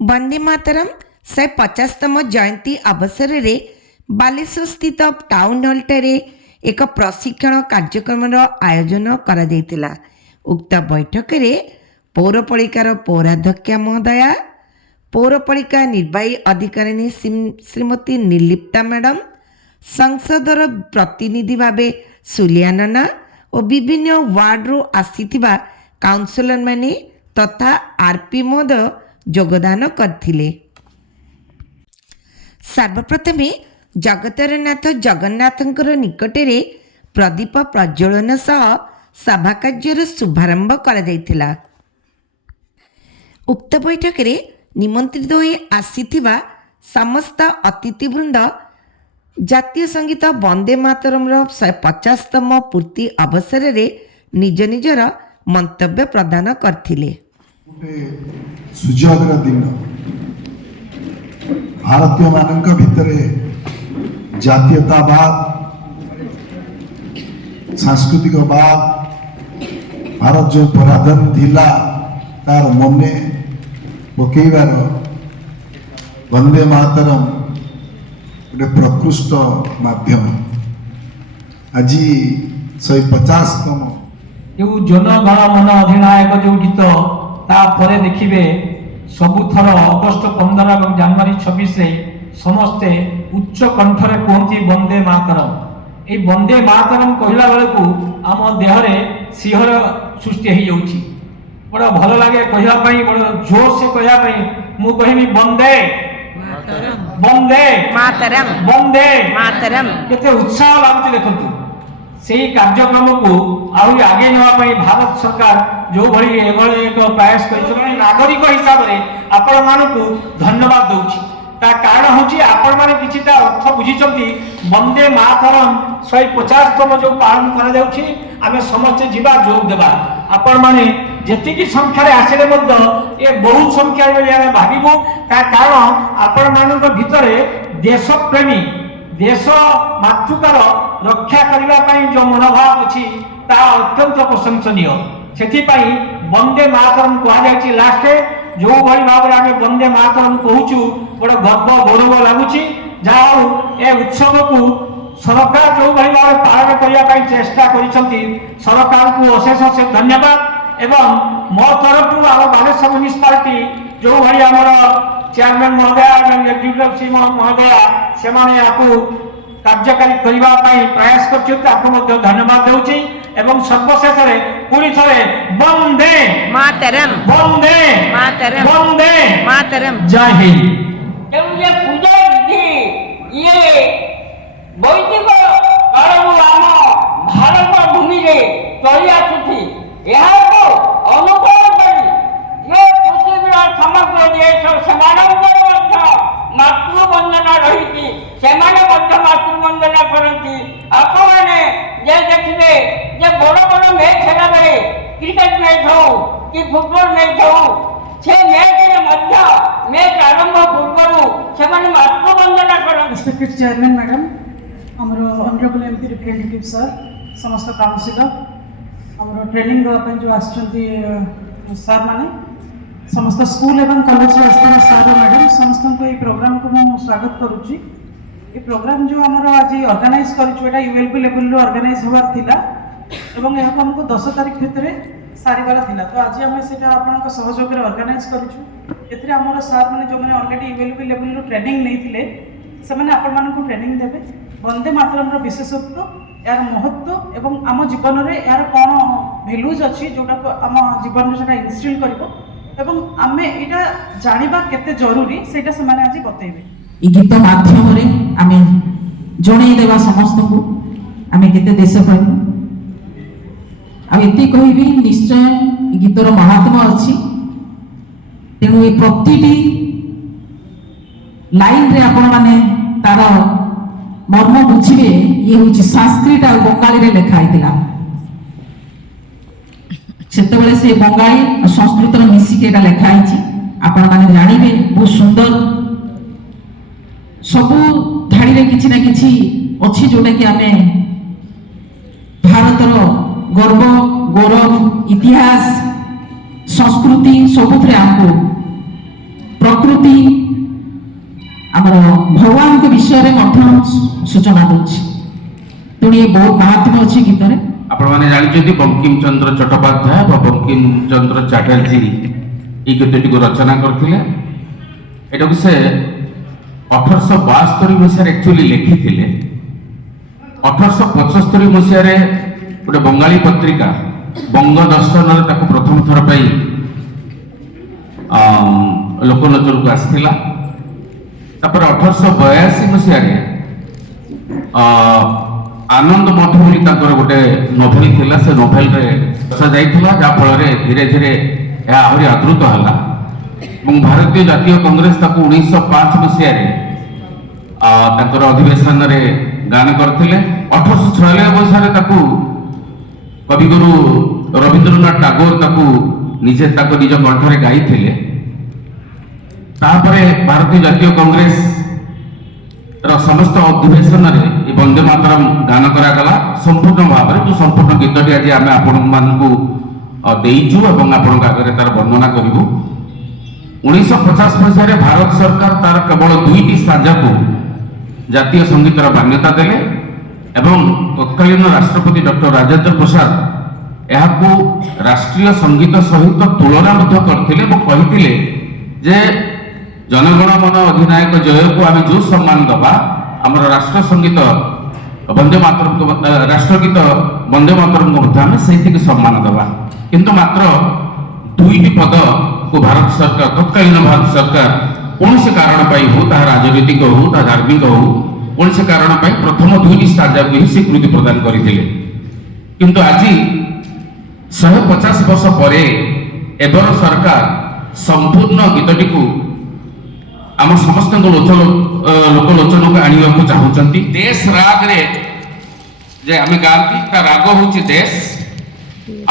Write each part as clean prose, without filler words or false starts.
वंदे मातरम 150तम जयंती अवसर में बालेश्वर स्थित टाउन हॉल ठारे एक प्रशिक्षण कार्यक्रम आयोजन करा जायतिला। उक्त बैठक में पौरपालिकार पौराध्यक्षा महोदया, पौरपालिका निर्वाही अधिकारिणी श्रीमती निर्लिप्ता मैडम, संसदर प्रतिनिधि भावे सुलिया नाना और विभिन्न वार्डरू आसीथिबा काउंसिलर माने तथा आरपी महोदय योगदान करथिले। सर्वप्रथमे जगतरनाथ जगन्नाथंकर निकटरे प्रदीप प्रज्वलन सह सभा कार्यर शुभारंभ करा जायतिला। उक्त बैठक रे निमंत्रित होई आसीथिबा समस्त अतिथिवृंद जातीय संगीत वंदे मातरम 150तम पूर्ति अवसर रे निज निजर मंतव्य प्रदान करथिले। सुजोगर दिन भारतीय मानक भितरे जातीयतावाद, सांस्कृतिकवाद, भारत जो पराधन थिला तार मने पकेबार वंदे मातरम गोटे प्रकृष्ट माध्यम। आज 150तम जो जनगण मन अधिनायक जो गीत तापर देखिए सबुथर अगस्ट 15 और जनवरी 26 समस्ते उच्च कंठरे कहती वंदे मातरम। ये वंदे मातरम कहला बेलू आम देहरे सिंहर सृष्टि हो जाऊँगी। बड़ा भल लगे कहवाई, बड़ा जोर से कहवाई। मु कहमी वंदे वंदे मातरम वंदे मातरम। केते उत्साह लगुच। देखु से कार्यक्रम को आहरी आगे नापी भारत सरकार जो भली एक प्रयास कर नागरिक हिसाब से आपण मानक धन्यवाद दूची। ता कारण हूँ आपण मैंने किसी अर्थ बुझी वंदे मातरम 150तम जो पालन करें समस्ते जीवा जोग देवा। आपण मैंने जी संख्यार आसिले ये बहुत संख्या भावु। ता कारण आपण मान भितर देशप्रेमी, देश मातृकार रक्षा करने जो मनोभाव अच्छी ता अत्यंत प्रशंसनीय। से वंदे मातरम कहुई लास्ट जो भाई भाव में आम वंदे मातरम कहूँ बड़ा गर्व गौरव लगुच। जहाँ ए उत्सव को सरकार जो भाई भाव में पालन करने चेष्टा कर सरकार को अशेष अशेष धन्यवाद। एवं मो तरफ आम बालेश्वर म्युनिसिपालिटी जो भाई आम चेयरमैन महोदय और एग्जीक्यूटिव महोदय से कार्यकारी करने प्रयास कर धन्यवाद दूची। एवं सर्वशेष पुणी थे वंदे मातरम वंदे मातरम वंदे मातरम। जय हिंद। ये पूजा विधि ये वैदिक काल आम भारत भूमि रे चली आसुथी। यहाँ को अनुकरण कर पृथ्वी समग्र देश से मातृवंदना रही मातृवंदना करती। आपण मैंने देखिए जे बड़ बड़ मैच है बेले क्रिकेट मैच हो कि फुटबॉल मैच हो से मैच आरंभ पूर्व से मातृवंदना कर। रिस्पेक्टेड चेयरमैन मैडम, आमर ऑनरेबल एमपी रिप्रेजेंटेटिव सर, समस्त काउंसिलर, आमर ट्रेनिंग देवाई जो आसर सर माने, समस्त स्कूल एवं कॉलेज आसता सर मैडम समस्त को प्रोग्राम को मैं स्वागत करुच्ची। ये प्रोग्राम जो आमर आज ऑर्गेनाइज करा यूएलबी लेवल ऑर्गेनाइज होवार थिला एवं यहाँ हमको 10 तारीख भितर सारिबार थिला। तो आज आम से आपन सहयोग ऑर्गेनाइज करूँ। आमर सर मैंने जो मैंने ऑलरेडी यूएलबी लेवल ट्रेनिंग नहीं से आपण को ट्रेनिंग देवे वंदे मातरम विशेषत्व, यार महत्व एवं आम जीवन में यार कौन भैल्यूज अच्छी जोटा आम जीवन में इनस्टिल कर आम यहाँ जाना केते जरूरी से आज बतेबे। गीत माध्यम आम जनईदेवा समस्त को आम केते देश प्रेम आती कहबी। निश्चय गीतर महात्मा अच्छी। तेणु ये प्रतिटी लाइन रे आपण माने तार मर्म बुझे। ये हूँ संस्कृत और बंगाली लिखाई से बंगाली और संस्कृत मिसिक लिखाई। आपण माने जानिबे बहुत सुंदर सबू धाड़ी किसी ना किसी अच्छी जोटा कि आम भारतर गर्व गौरव इतिहास संस्कृति सबुथ आमको ପ୍ରକୃତି ଆମର ଭଗବାନଙ୍କ ବିଷୟରେ ମଧ୍ୟ ସୂଚନା ଦେଉଛି। ତେଣୁ ଏ ବହୁତ ମାହାତ୍ମ୍ୟ ଅଛି ଗୀତରେ। ଆପଣମାନେ ଜାଣିଛନ୍ତି ବଙ୍କିମ ଚନ୍ଦ୍ର ଚଟ୍ଟୋପାଧ୍ୟାୟ ବା ବଙ୍କିମ ଚନ୍ଦ୍ର ଚାଟାର୍ଜୀ এই ଗୀତଟିକୁ ରଚନା କରିଥିଲେ। ଏଟାକୁ ସେ 1872 ମସିହାରେ ଆକ୍ଚୁଆଲି ଲେଖିଥିଲେ। 1875 ମସିହାରେ ଗୋଟେ ବଙ୍ଗାଳୀ ପତ୍ରିକା ବଙ୍ଗ ଦର୍ଶନରେ ତାକୁ ପ୍ରଥମ ଥର ପାଇଁ ଲୋକଲୋଚନକୁ ଆସିଥିଲା। ତାପରେ 1882 ମସିହାରେ ଆନନ୍ଦ ମଠ ବୋଲି ତାଙ୍କର ଗୋଟେ ନୋଭେଲ ଥିଲା। ସେ ନୋଭେଲରେ ଦର୍ଶାଯାଇଥିଲା, ଯାହାଫଳରେ ଧୀରେ ଧୀରେ ଏହା ଆହୁରି ଆଦୃତ ହେଲା ଏବଂ ଭାରତୀୟ ଜାତୀୟ କଂଗ୍ରେସ ତାକୁ 1905 ମସିହାରେ ତାଙ୍କର ଅଧିବେଶନରେ ଗାନ କରିଥିଲେ। 1896 ମସିହାରେ ତାକୁ କବିଗୁରୁ ରବୀନ୍ଦ୍ରନାଥ ଟାଗୋର ତାକୁ ନିଜ କଣ୍ଠରେ ଗାଇଥିଲେ। ତାପରେ ଭାରତୀୟ ଜାତୀୟ କଂଗ୍ରେସ ସମସ୍ତ ଅଧିବେଶନରେ ଏ ବନ୍ଦେ ମାତରମ୍ ଗାନ କରାଗଲା ସମ୍ପୂର୍ଣ୍ଣ ଭାବରେ। ଯେଉଁ ସମ୍ପୂର୍ଣ୍ଣ ଗୀତଟି ଆଜି ଆମେ ଆପଣମାନଙ୍କୁ ଦେଇଛୁ ଏବଂ ଆପଣଙ୍କ ଆଗରେ ତାର ବର୍ଣ୍ଣନା କରିବୁ। 1950 ମସିହାରେ ଭାରତ ସରକାର ତାର କେବଳ 2ଟି ଷ୍ଟାଞ୍ଜାକୁ ଜାତୀୟ ସଙ୍ଗୀତର ମାନ୍ୟତା ଦେଲେ ଏବଂ ତତ୍କାଳୀନ ରାଷ୍ଟ୍ରପତି ଡକ୍ଟର ରାଜେନ୍ଦ୍ର ପ୍ରସାଦ ଏହାକୁ ରାଷ୍ଟ୍ରୀୟ ସଙ୍ଗୀତ ସହିତ ତୁଳନା ମଧ୍ୟ କରିଥିଲେ ଏବଂ କହିଥିଲେ ଯେ ଜନଗଣ ମନ ଅଧିନାୟକ ଜୟକୁ ଆମେ ଯେଉଁ ସମ୍ମାନ ଦେବା, ଆମର ରାଷ୍ଟ୍ର ସଙ୍ଗୀତ ବନ୍ଦେ ମାତରମ୍ ରାଷ୍ଟ୍ରଗୀତ ବନ୍ଦେ ମାତରମ୍କୁ ମଧ୍ୟ ଆମେ ସେଇଥିକି ସମ୍ମାନ ଦେବା। କିନ୍ତୁ ମାତ୍ର 2ଟି ପଦକୁ ଭାରତ ସରକାର ତତ୍କାଳୀନ ଭାରତ ସରକାର କୌଣସି କାରଣ ପାଇଁ ହଉ, ତାହା ରାଜନୈତିକ ହଉ, ତାହା ଧାର୍ମିକ ହଉ, କୌଣସି କାରଣ ପାଇଁ ପ୍ରଥମ 2ଟି ଷ୍ଟାଞ୍ଜାକୁ ହିଁ ସ୍ୱୀକୃତି ପ୍ରଦାନ କରିଥିଲେ। କିନ୍ତୁ ଆଜି 150 ବର୍ଷ ପରେ ଏବେର ସରକାର ସମ୍ପୂର୍ଣ୍ଣ ଗୀତଟିକୁ ଆମ ସମସ୍ତଙ୍କ ଲୋକଲୋଚନକୁ ଆଣିବାକୁ ଚାହୁଁଛନ୍ତି। ଦେଶ ରାଗରେ ଯେ ଆମେ ଗାଆନ୍ତି, ତା ରାଗ ହଉଛି ଦେଶ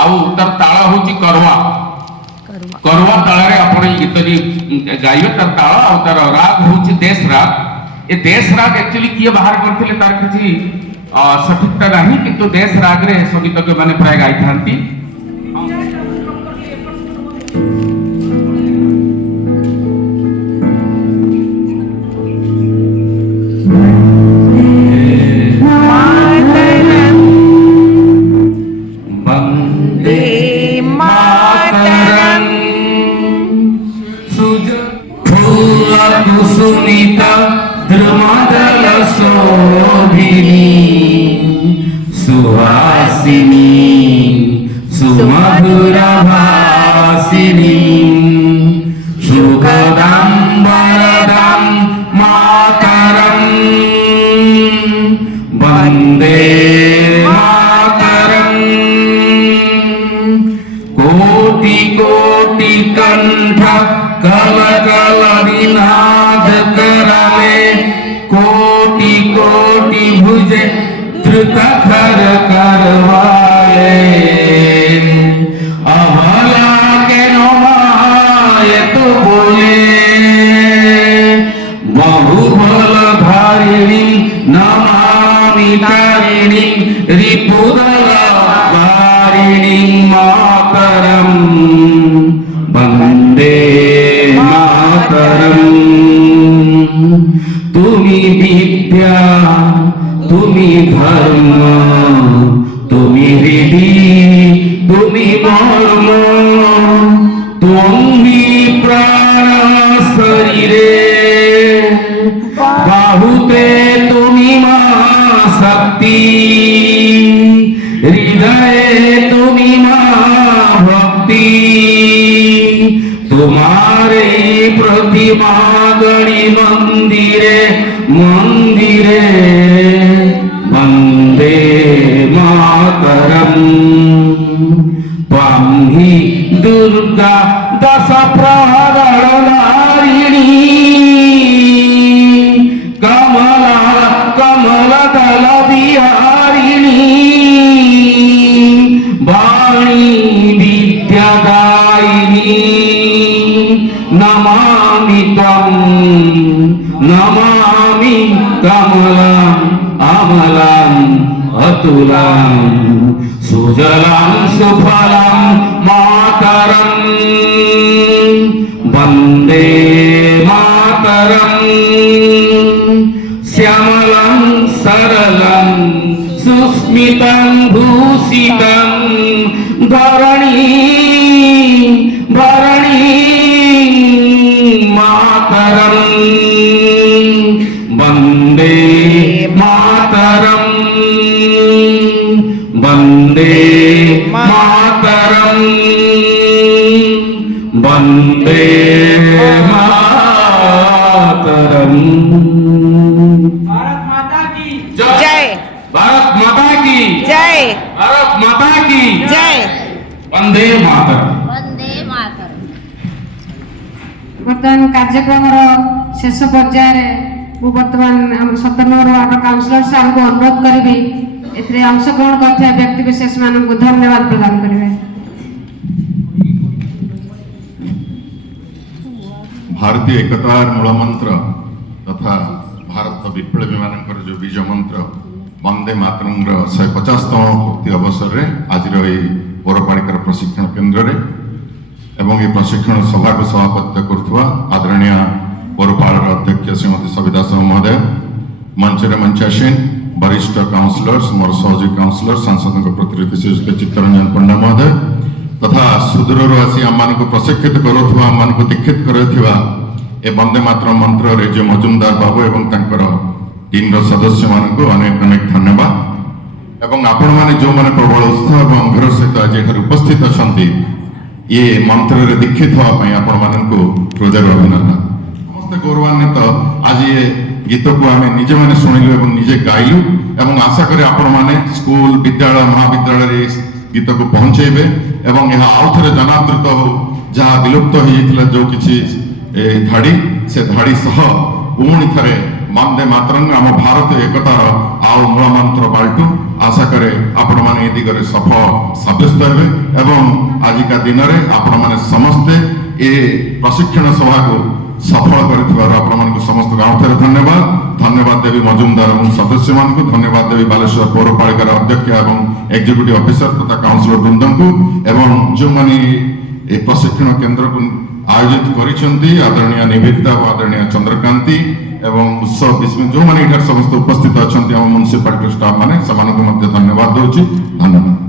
ଆଉ ତାର ତାଳ ହଉଛି କରୱା। କରୱା ତାଳରେ ଆପଣ ଏଇ ଗୀତଟି ଗାଇବେ। ତାର ତାଳ ଆଉ ତାର ରାଗ ହଉଛି ଦେଶ ରାଗ। ଏ ଦେଶ ରାଗ ଆକ୍ଚୁଆଲି କିଏ ବାହାର କରିଥିଲେ ତାର କିଛି ସଠିକତା ନାହିଁ, କିନ୍ତୁ ଦେଶ ରାଗରେ ସଙ୍ଗୀତଜ୍ଞ ମାନେ ପ୍ରାୟ ଗାଇଥାନ୍ତି। सुनीता द्रुमदल शोभिनी सुहासिनी सुमधुर भासिनी सुखदं वरदं मातरं वन्दे मातरं। कोटि कोटि कंठ कल कल विनाद करले, कोटि कोटि भुजे धृत खर करवाले। अभला के नमाय तो बोले, बहुबल धारिणी नमामि तारिणी रिपुदल वारिणी मातरं वन्दे मातरं। तुमी विद्या तुमी धर्म तुमी हृदि तुमी मर्म, तुमी प्राण शरीरे बाहुते तुमी मा शक्ति, हृदये तुमी मा भक्ति। तुम्हारे प्रतिमा गणी मंदिरे मंदिरे वन्दे मातरं। त्वां हि दुर्गा दश प्रहरणधारिणी, कमला कमलदल विहारिणी, वाणी विद्यादायिनी। नमामि त्वं नमामि कमलं अमलं अतुलं सुजलं सुफलं मातरं वन्दे सुंदरम श्यामलं सरलं सुस्मितं भूषितं धरणी मातरं वन्दे मातरं वन्दे मातरं वन्दे मातरं। भारत माता की जय भारत माता की जय भारत माता की जय वंदे मातरम। वंदे मातरम। बर्तमान कार्यक्रम शेष पर्यायर बर्तमान आम 17 नंबर वार्ड काउंसिलर साहब को अनुरोध करी एथिरे अंशग्रहण करथिया व्यक्ति विशेष मानक धन्यवाद प्रदान करेंगे। भारतीय एकतार मूल मंत्र तथा भारत विप्लवी मानकर जो बीज मंत्र वंदे मातरम 150तम पूर्ति अवसर रे आज पौरपालिकार प्रशिक्षण केन्द्र रे एवं ये प्रशिक्षण सभा को सभापतित्व करुवा आदरणीय पौरपालिका अध्यक्ष श्रीमती सविता साहू महोदय, मंचरे मंचासीन वरिष्ठ काउंसिलर्स मोर सहयोगी काउंसिलर सांसद प्रतिनिधि श्री चित्तरंजन पंडा महोदय तथा सुदूर आसी आम प्रशिक्षित करुवा आम दीक्षित करुवा ए वंदे मातरम मंत्र रेजियो मजुमदार बाबू एवं तांकर टीम सदस्य मानक अनेक अनेक धन्यवाद एवं आपण माने जो माने प्रबल उत्साह और अंगर सहित आज एठार उपस्थित अच्छा ये मंत्र रे दीक्षित होगा आपण मानक हृदय अभिनंदन। समस्त गौरवान्वित आज ये गीत को आम निजे मैंने शुणिलु और निजे गाइलु एवं आशा करें आपण माने स्कूल विद्यालय महाविद्यालय गीत को पहुंचेबे एवं यह आउ थे जनादृत हो जहाँ विलुप्त हो जो किसी धाड़ी से धाड़ी सह पुणी थे वंदे मातरम आम भारत एकतार आउ मूल मंत्र बाल्टू आशा करे आपण माने ए दिगरे सफल साब्यस्त हेबे एवं आजिका दिन में आपण माने समस्ते ए प्रशिक्षण सभा को सफल कर समस्त गाँव थे धन्यवाद धन्यवाद देवी मजुमदार और सदस्य मान धन्यवाद देवी बालेश्वर पौरपालिकार अध्यक्ष और एक्जिक्यूटिव ऑफिसर तथा काउंसिलर वृंद को एवं जो मैंने प्रशिक्षण केन्द्र को आयोजित करिसेंती आदरणीय निवेदिता और आदरणीय चंद्रकांति एवं उत्सव विस्मय जो मैंने समस्त उपस्थित अच्छा म्युनिसिपालिटी स्टाफ मैंने धन्यवाद दूची धन्यवाद।